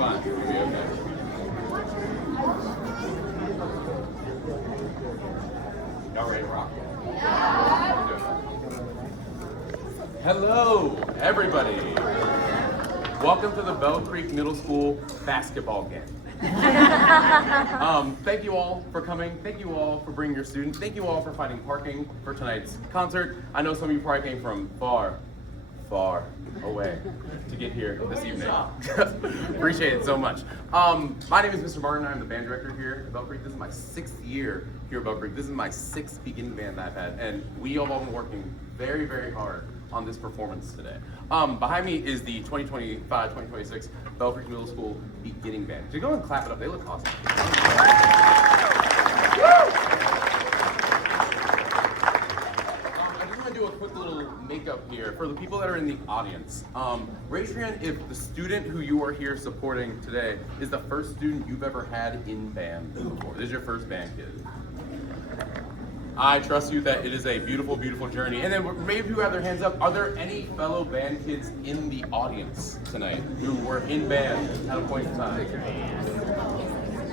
fine. You'll be okay. Y'all ready to rock? Hello, everybody. Welcome to the Bell Creek Middle School basketball game. Thank you all for coming. Thank you all for bringing your students. Thank you all for finding parking for tonight's concert. I know some of you probably came from far away to get here this evening. Appreciate it so much. My name is Mr. Martin. I'm the band director here at Bell Creek. This is my 6th year here at Bell Creek. This is my 6th beginning band that I've had, and we have all been working very, very hard on this performance today. Behind me is the 2025-2026 Bell Creek Middle School beginning band. Could you go and clap it up? They look awesome. Do a quick little makeup here for the people that are in the audience. Raise your hand if the student who you are here supporting today is the first student you've ever had in band before. This is your first band kid. I trust you that it is a beautiful, beautiful journey. And then maybe who have their hands up, are there any fellow band kids in the audience tonight who were in band at a point in time?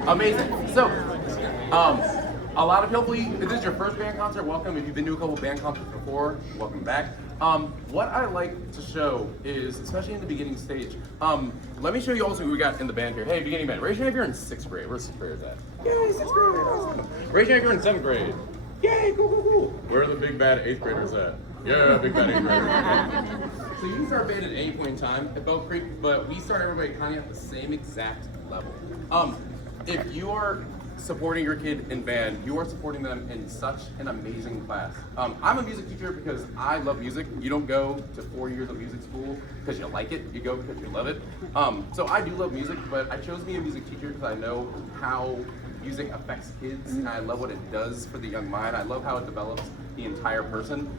Amazing. So, a lot of people, if this is your first band concert, welcome. If you've been to a couple band concerts before, welcome back. What I like to show is, especially in the beginning stage, let me show you also who we got in the band here. Hey, beginning band, raise your hand if you're in 6th grade. Where's 6th graders at? Yay, 6th grade. Awesome. Raise your hand if you're in 7th grade. Yay, cool. Where are the big bad 8th graders at? Yeah, big bad 8th graders. So you can start band at any point in time at Bell Creek, but we start everybody kind of at the same exact level. If you are supporting your kid in band, you are supporting them in such an amazing class. I'm a music teacher because I love music. You don't go to 4 years of music school because you like it, you go because you love it. So I do love music, but I chose to be a music teacher because I know how music affects kids, and I love what it does for the young mind. I love how it develops the entire person.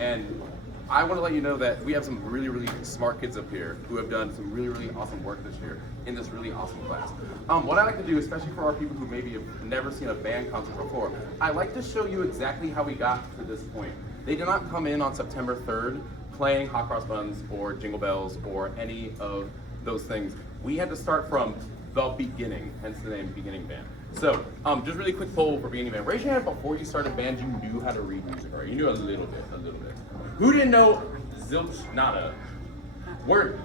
And I want to let you know that we have some really, really smart kids up here who have done some really, really awesome work this year in this really awesome class. What I like to do, especially for our people who maybe have never seen a band concert before, I like to show you exactly how we got to this point. They did not come in on September 3rd playing Hot Cross Buns or Jingle Bells or any of those things. We had to start from the beginning, hence the name Beginning Band. So, just really quick poll for beginning band. Raise your hand before you started band, you knew how to read music, right? You knew a little bit. Who didn't know zilch nada? Word.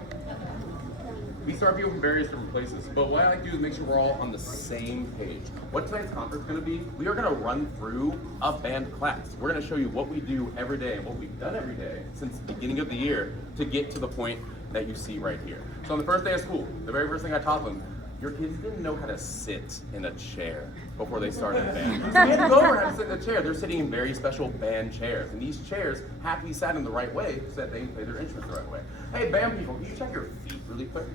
We start people from various different places, but what I like to do is make sure we're all on the same page. What tonight's conference is going to be, we are going to run through a band class. We're going to show you what we do every day and what we've done every day since the beginning of the year to get to the point that you see right here. So on the first day of school, the very first thing I taught them, your kids didn't know how to sit in a chair before they started band. So we had to go over how to sit in a chair. They're sitting in very special band chairs, and these chairs have to be sat in the right way so that they can play their instruments the right way. Hey, band people, can you check your feet really quick?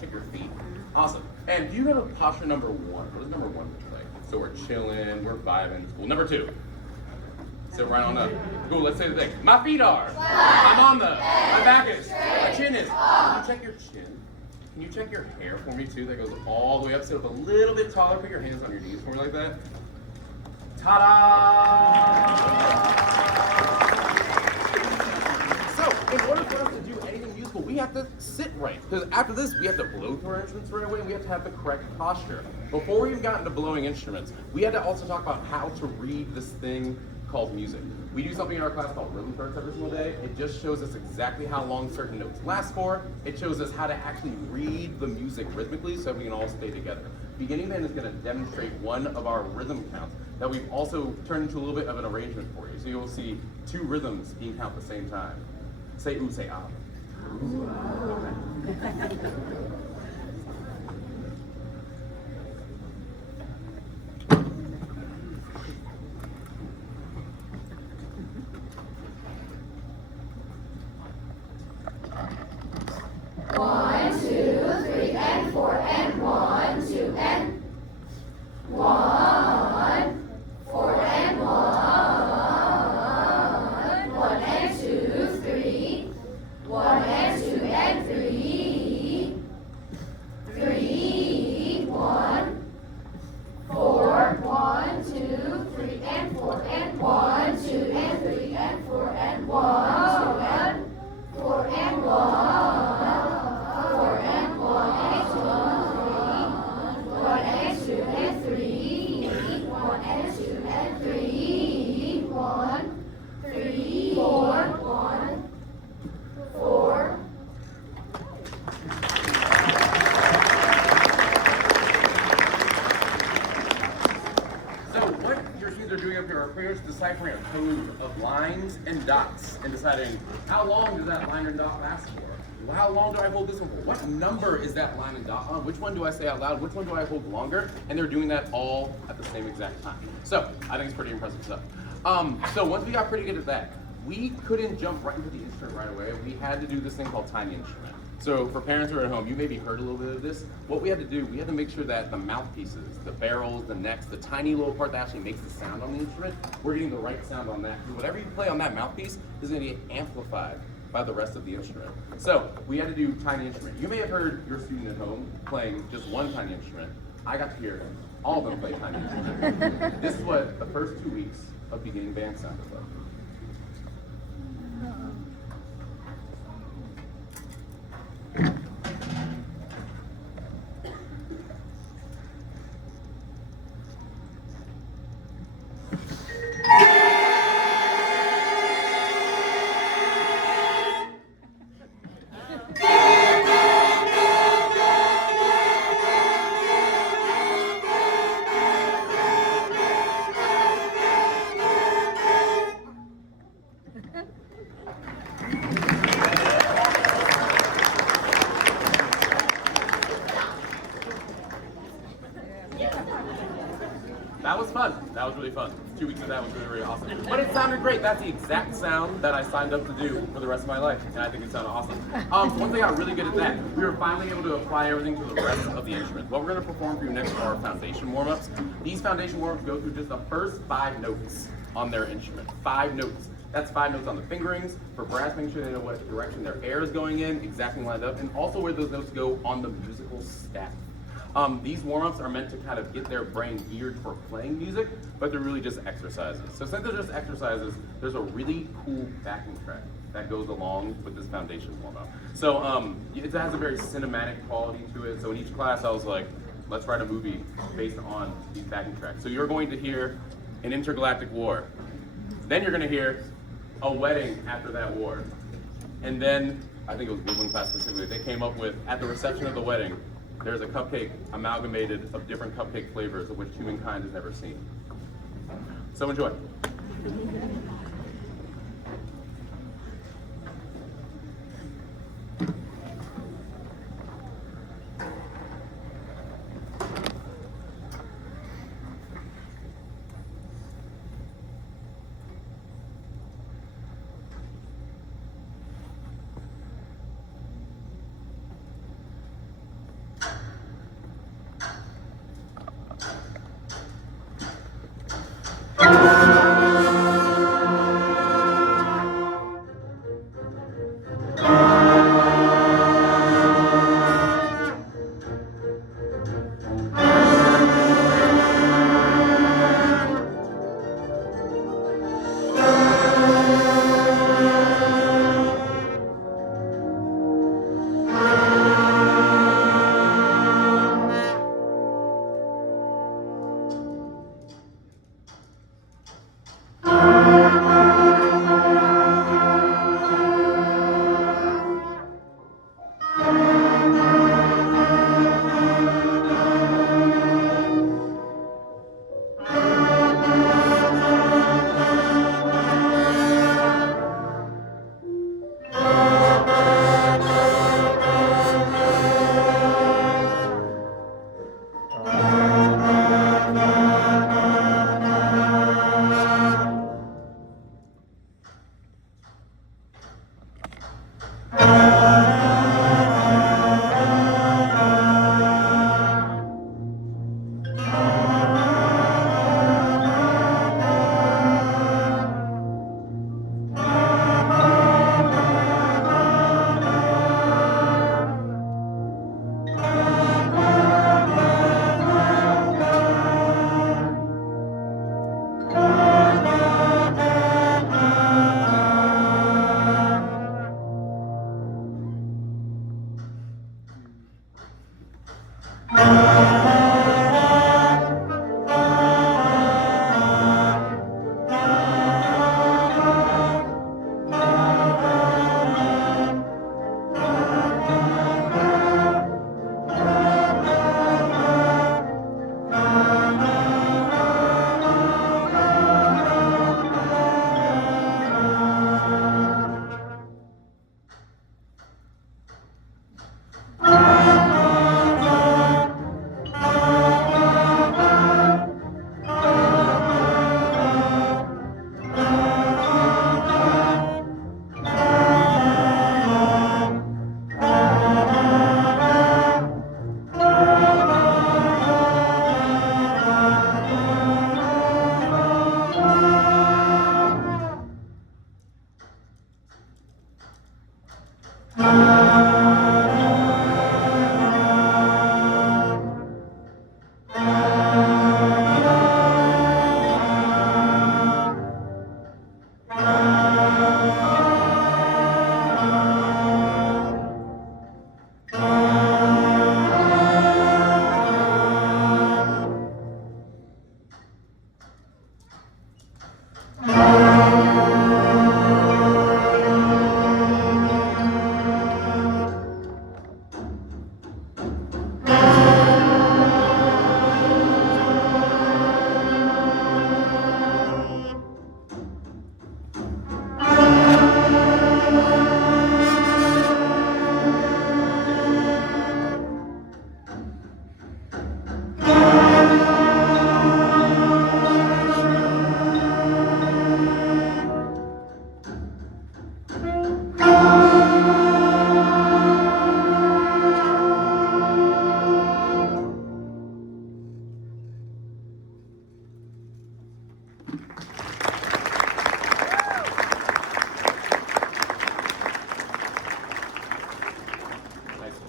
Check your feet. Awesome. And do you have a posture number 1? What does number 1 look like? So we're chilling, we're vibing. Cool. Number 2. Sit right on the. Cool. Let's say the thing. My feet are. I'm on the. My back is. My chin is. Can you check your chin? Can you check your hair for me too? That goes all the way up. Sit up a little bit taller. Put your hands on your knees for me like that. Ta-da! So, in order for us to do anything useful, we have to sit right. Because after this, we have to blow through our instruments right away, and we have to have the correct posture. Before we even got into blowing instruments, we had to also talk about how to read this thing called music. We do something in our class called rhythm charts every single day. It just shows us exactly how long certain notes last for. It shows us how to actually read the music rhythmically so we can all stay together. Beginning band is going to demonstrate one of our rhythm counts that we've also turned into a little bit of an arrangement for you. So you'll see 2 rhythms being counted at the same time. Say ooh, say ah. deciphering a code of lines and dots and deciding how long does that line and dot last for? How long do I hold this one for? What number is that line and dot on? Which one do I say out loud? Which one do I hold longer? And they're doing that all at the same exact time. So I think it's pretty impressive stuff. So once we got pretty good at that, we couldn't jump right into the instrument right away. We had to do this thing called tiny instrument. So for parents who are at home, you maybe heard a little bit of this. What we had to do, we had to make sure that the mouthpieces, the barrels, the necks, the tiny little part that actually makes the sound on the instrument, we're getting the right sound on that. Whatever you play on that mouthpiece is going to get amplified by the rest of the instrument. So we had to do tiny instrument. You may have heard your student at home playing just one tiny instrument. I got to hear all of them play tiny instrument. This is what the first 2 weeks of beginning band sounded like. That was fun. That was really fun. 2 weeks of that was really, really awesome. But it sounded great. That's the exact sound that I signed up to do for the rest of my life, and I think it sounded awesome. So once I got really good at that, we were finally able to apply everything to the rest of the instrument. What we're going to perform for you next are our foundation warm-ups. These foundation warm-ups go through just the first 5 notes on their instrument. 5 notes. That's 5 notes on the fingerings. For brass, making sure they know what direction their air is going in, exactly lined up, and also where those notes go on the musical staff. These warm-ups are meant to kind of get their brain geared for playing music, but they're really just exercises. So since they're just exercises, there's a really cool backing track that goes along with this foundation warm-up. So it has a very cinematic quality to it. So in each class, I was like, let's write a movie based on these backing tracks. So you're going to hear an intergalactic war. Then you're going to hear a wedding after that war. And then, I think it was Woodland class specifically, they came up with, at the reception of the wedding, there's a cupcake amalgamated of different cupcake flavors of which humankind has never seen. So enjoy.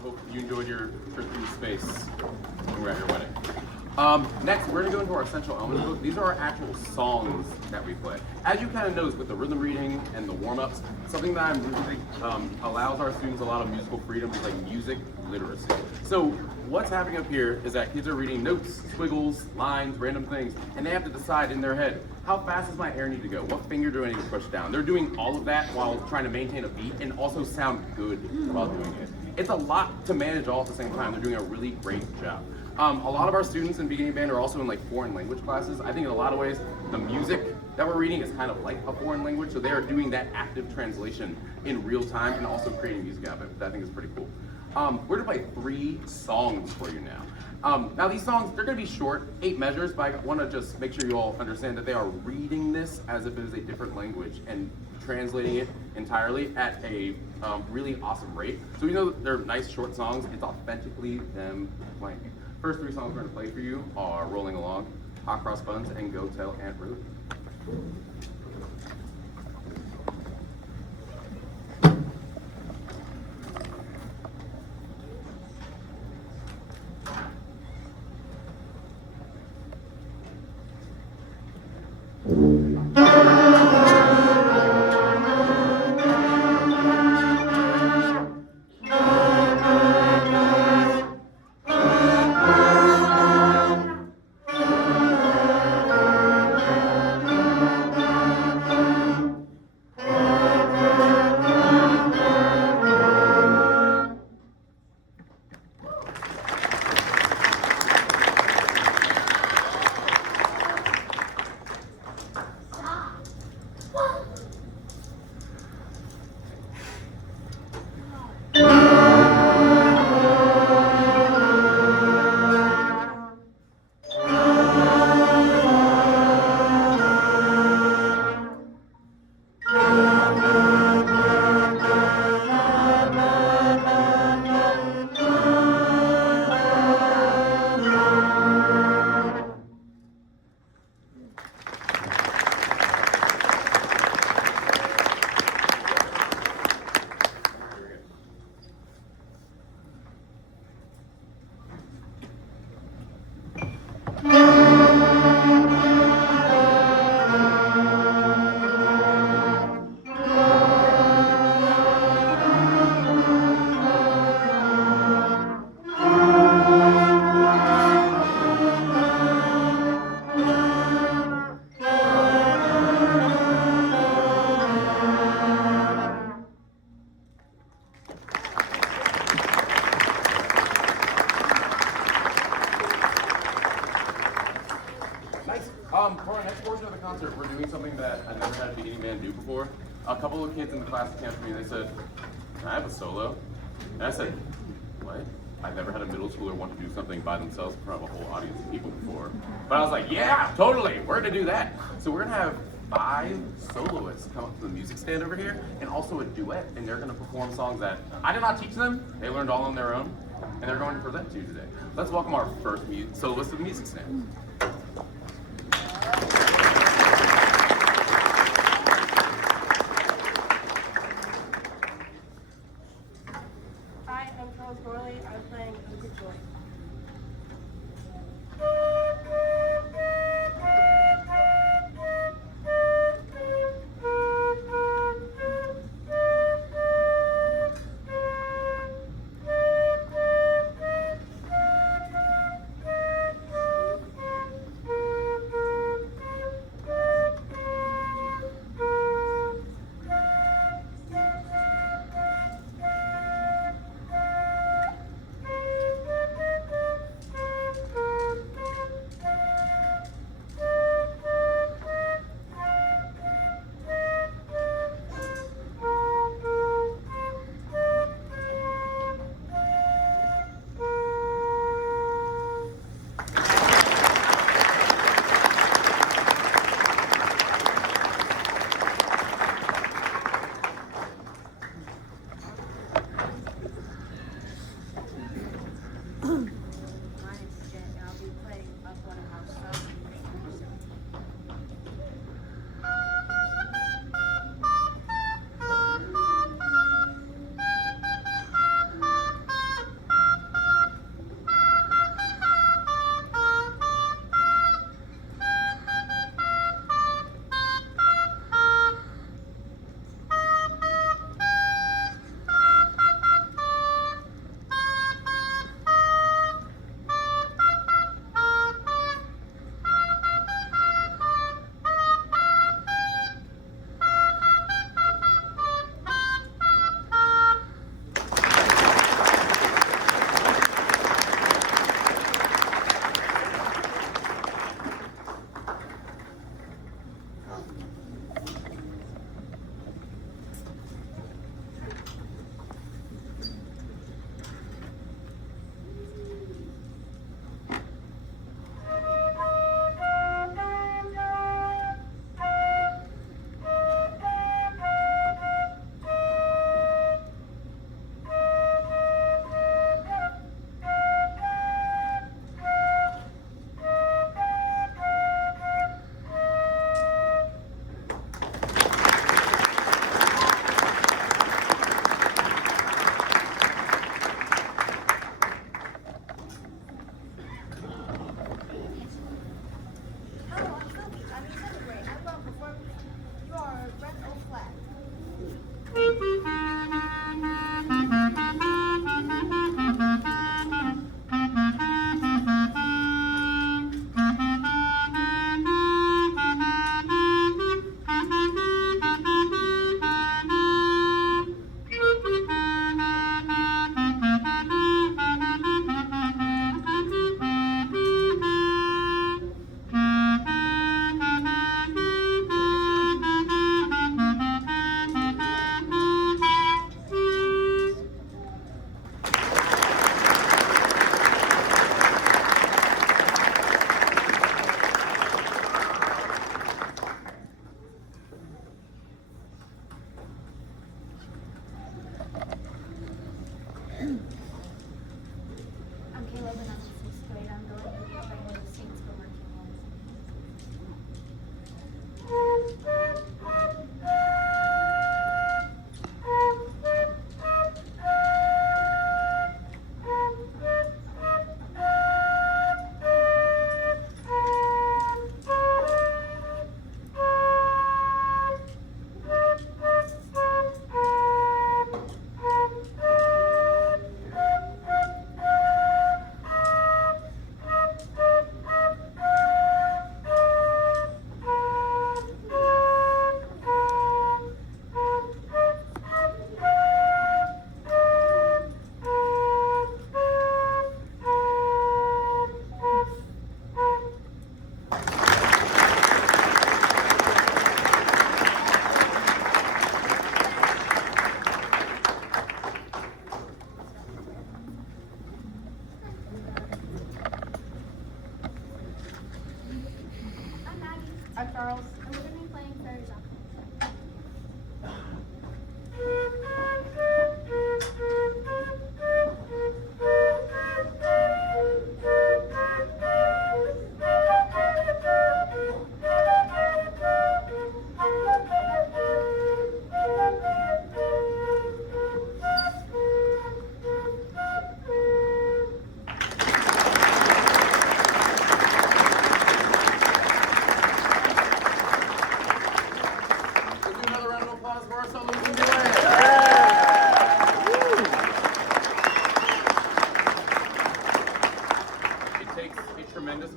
Hope you enjoyed your trip through space when we're at your wedding. Next, we're going to go into our essential elements book. These are our actual songs that we play. As you kind of notice with the rhythm reading and the warm-ups, something that I'm really think allows our students a lot of musical freedom is like music literacy. So what's happening up here is that kids are reading notes, squiggles, lines, random things, and they have to decide in their head, how fast does my air need to go? What finger do I need to push down? They're doing all of that while trying to maintain a beat and also sound good while doing it. It's a lot to manage all at the same time. They're doing a really great job. A lot of our students in beginning band are also in like foreign language classes. I think in a lot of ways, the music that we're reading is kind of like a foreign language, so they are doing that active translation in real time and also creating music out of it, which I think is pretty cool. We're gonna play 3 songs for you now. Now these songs, they're gonna be short, 8 measures, but I wanna just make sure you all understand that they are reading this as if it is a different language and translating it entirely at a really awesome rate. So even though they're nice short songs, it's authentically them playing. First 3 songs we're gonna play for you are Rolling Along, Hot Cross Buns, and Go Tell Aunt Ruth. For our next portion of the concert, we're doing something that I never had a beginning band do before. A couple of kids in the class came to me and they said, "Can I have a solo?" And I said, "What? I've never had a middle schooler want to do something by themselves in front of a whole audience of people before." But I was like, "Yeah, totally, we're gonna do that." So we're gonna have 5 soloists come up to the music stand over here and also a duet, and they're gonna perform songs that I did not teach them. They learned all on their own, and they're going to present to you today. Let's welcome our first soloist to the music stand. I'm playing Open Joy.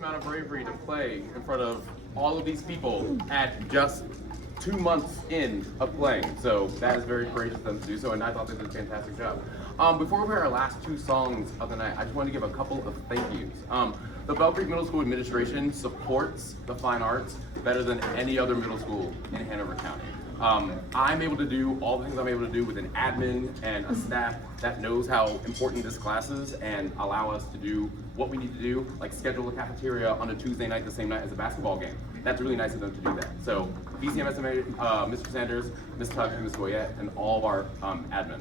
amount of bravery to play in front of all of these people at just 2 months in of playing. So that is very courageous of them to do so, and I thought they did a fantastic job. Before we hear our last 2 songs of the night, I just wanted to give a couple of thank yous. The Bell Creek Middle School administration supports the fine arts better than any other middle school in Hanover County. I'm able to do all the things I'm able to do with an admin and a staff that knows how important this class is and allow us to do what we need to do, like schedule a cafeteria on a Tuesday night the same night as a basketball game. That's really nice of them to do that. So BCMSMA, Mr. Sanders, Ms. Tuck, Ms. Goyette, and all of our admin.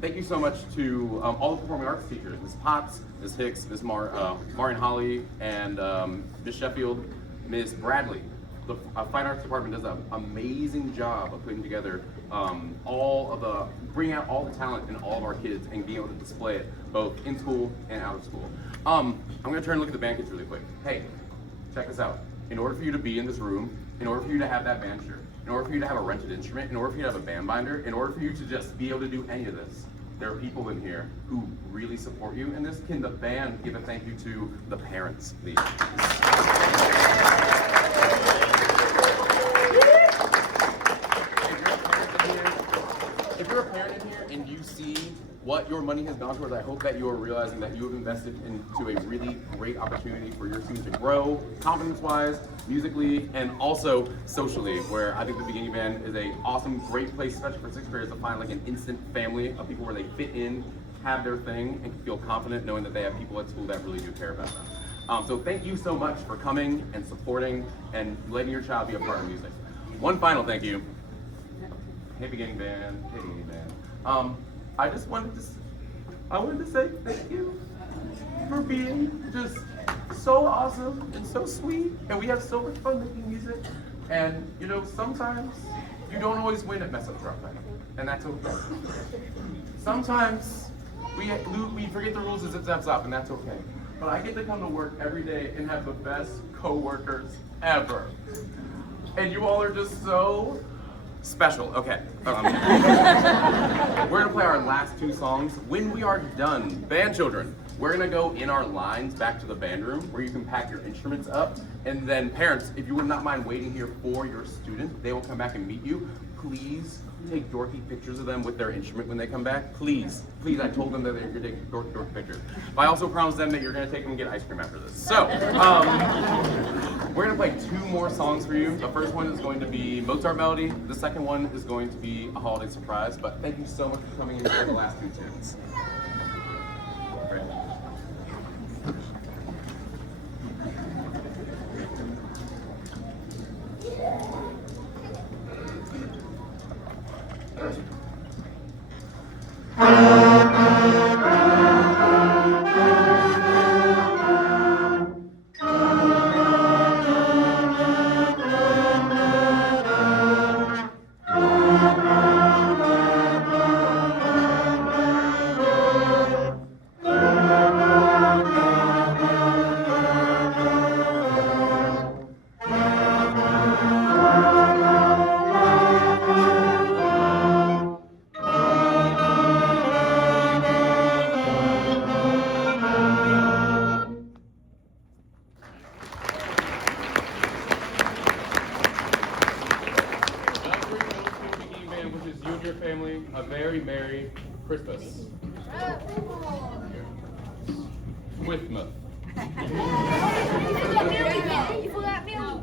Thank you so much to all the performing arts teachers, Ms. Potts, Ms. Hicks, Ms. Marion Holly, and Ms. Sheffield, Ms. Bradley. The Fine Arts Department does an amazing job of putting together bringing out all the talent in all of our kids and being able to display it both in school and out of school. I'm gonna turn and look at the band kids really quick. Hey, check this out. In order for you to be in this room, in order for you to have that band shirt, in order for you to have a rented instrument, in order for you to have a band binder, in order for you to just be able to do any of this, there are people in here who really support you in this. Can the band give a thank you to the parents, please? If you're a parent in here and you see what your money has gone towards, I hope that you are realizing that you have invested into a really great opportunity for your students to grow, confidence-wise, musically, and also socially, where I think the beginning band is an awesome, great place, especially for 6th graders, to find like an instant family of people where they fit in, have their thing, and can feel confident knowing that they have people at school that really do care about them. So thank you so much for coming and supporting and letting your child be a part of music. One final thank you. Hey beginning band, hey beginning band. I wanted to say thank you for being just so awesome and so sweet, and we have so much fun making music. And you know, sometimes you don't always win at Mess Up Drop Night, and that's okay. Sometimes we forget the rules as it steps up, and that's okay. But I get to come to work every day and have the best co-workers ever. And you all are just so special. Okay. We're gonna play our last 2 songs. When we are done, band children, we're gonna go in our lines back to the band room where you can pack your instruments up. And then parents, if you would not mind waiting here for your student, they will come back and meet you. Please take dorky pictures of them with their instrument when they come back. Please, please, I told them that they're gonna take dorky pictures. But I also promised them that you're gonna take them and get ice cream after this. So, we're gonna play 2 more songs for you. The first one is going to be Mozart Melody. The second one is going to be a holiday surprise. But thank you so much for coming in for the last 2 tunes. Great. Family, a very Merry Christmas. Whitman. You forgot milk.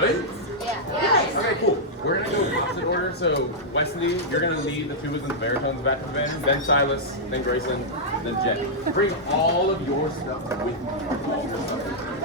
Good? Yeah. Okay, cool. We're gonna go opposite order. So Wesley, you're gonna lead the tubas and the baritones back to the band. Then Silas, then Grayson, then Jay. Bring all of your stuff with you. All your stuff.